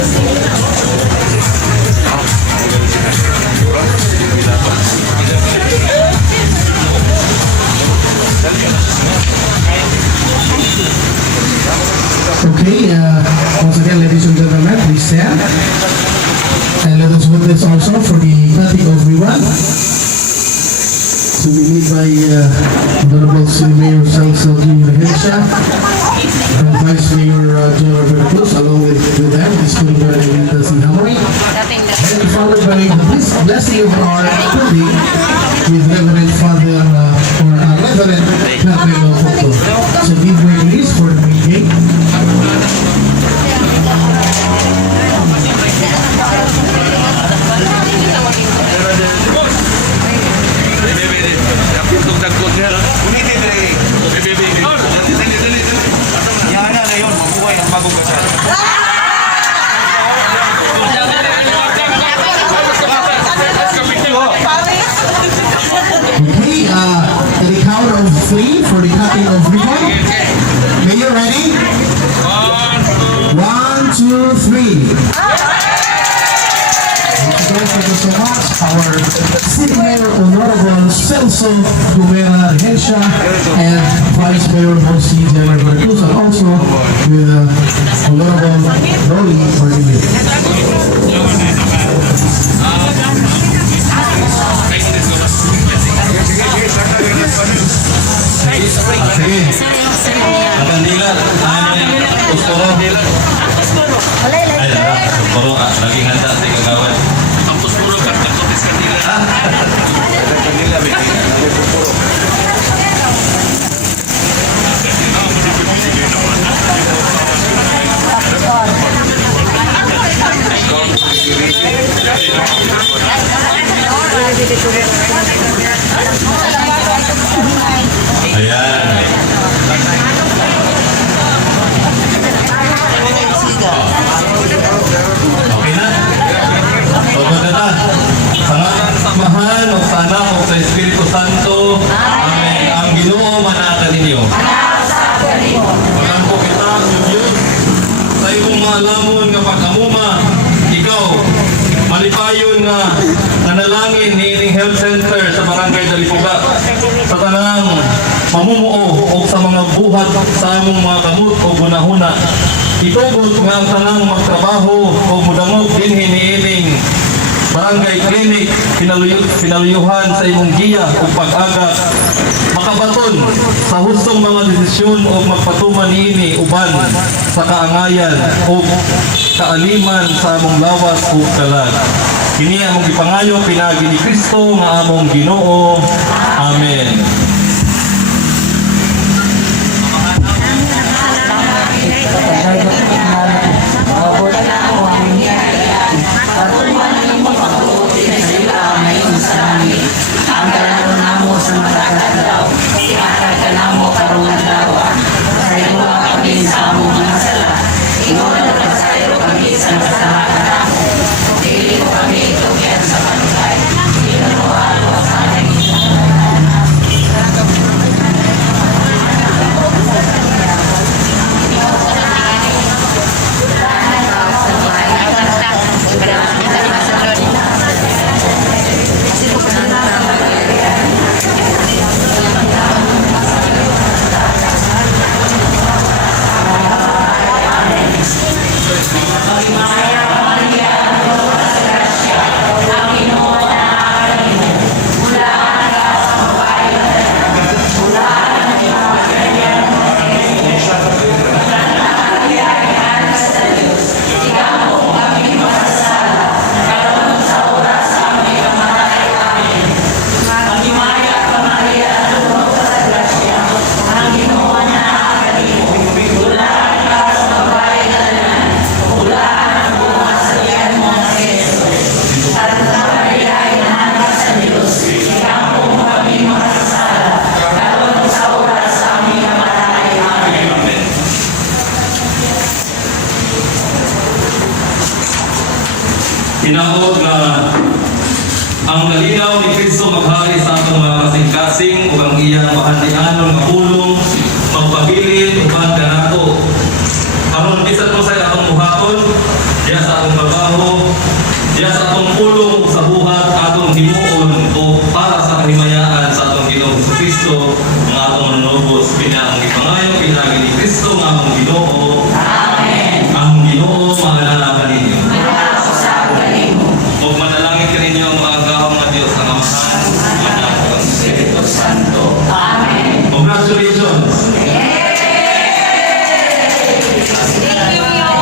Okay, once again, ladies and gentlemen, please stand. And let us witness also for the cutting of ribbon. To be led by Honorable City Mayor Celso Regencia and Vice Mayor John Roberto Cruz, along with them, displaying by the Hamoy. And followed by the blessing of our Kundi with Reverend Father or Reverend Carmelo Foto. So give way please for the meeting. Okay, at the count of 3 for the cutting of ribbon. Mayor, ready? 1, 2, 3. Thank you so much, our City Mayor Honorable Celso Gumera Regencia and Vice Mayor Jose Jennifer Cruz, and also with Honorable Rolly Ordinary. Sige. Kandila, Puro. Ay, Puro, lagi handa sa kagawad. Kampus Puro, Kampus Kandila. Kandila, Puro. Ayan. Okay na? Pagod na ta. Sa ngalan sa Mahal o sa Anak o sa Espiritu Santo. Amen. Ang Ginoo manakan ninyo. Magampo kita ang Diyos sa imong mga lamon nga pagkamuma. Ikaw, malipayon nga nanalangin ni Ining Health Center sa Barangay Dalipuga sa tanang mamumuo o sa mga buhat sa among mga kamot o gunahuna. Itugot nga ang tanang magtrabaho o mudangog din hiniiling Barangay Clinic pinaluyuhan sa imong giya o pag-aga makabaton sa hustong mga desisyon o magpatuman niini uban sa kaangayan o kaaliman sa among lawas o kalag. Kini among gipangayo pinagi ni Kristo nga among Ginoo. Amen. Hinaot na ang nalinaw ni Kristo maghari sa atong mga kasing-kasing ug ang iyang mahandianon nga pulong magpabilin uban kanato. Aron bisan mo sa atong buhaton, diya sa atong trabaho, diya sa atong pulong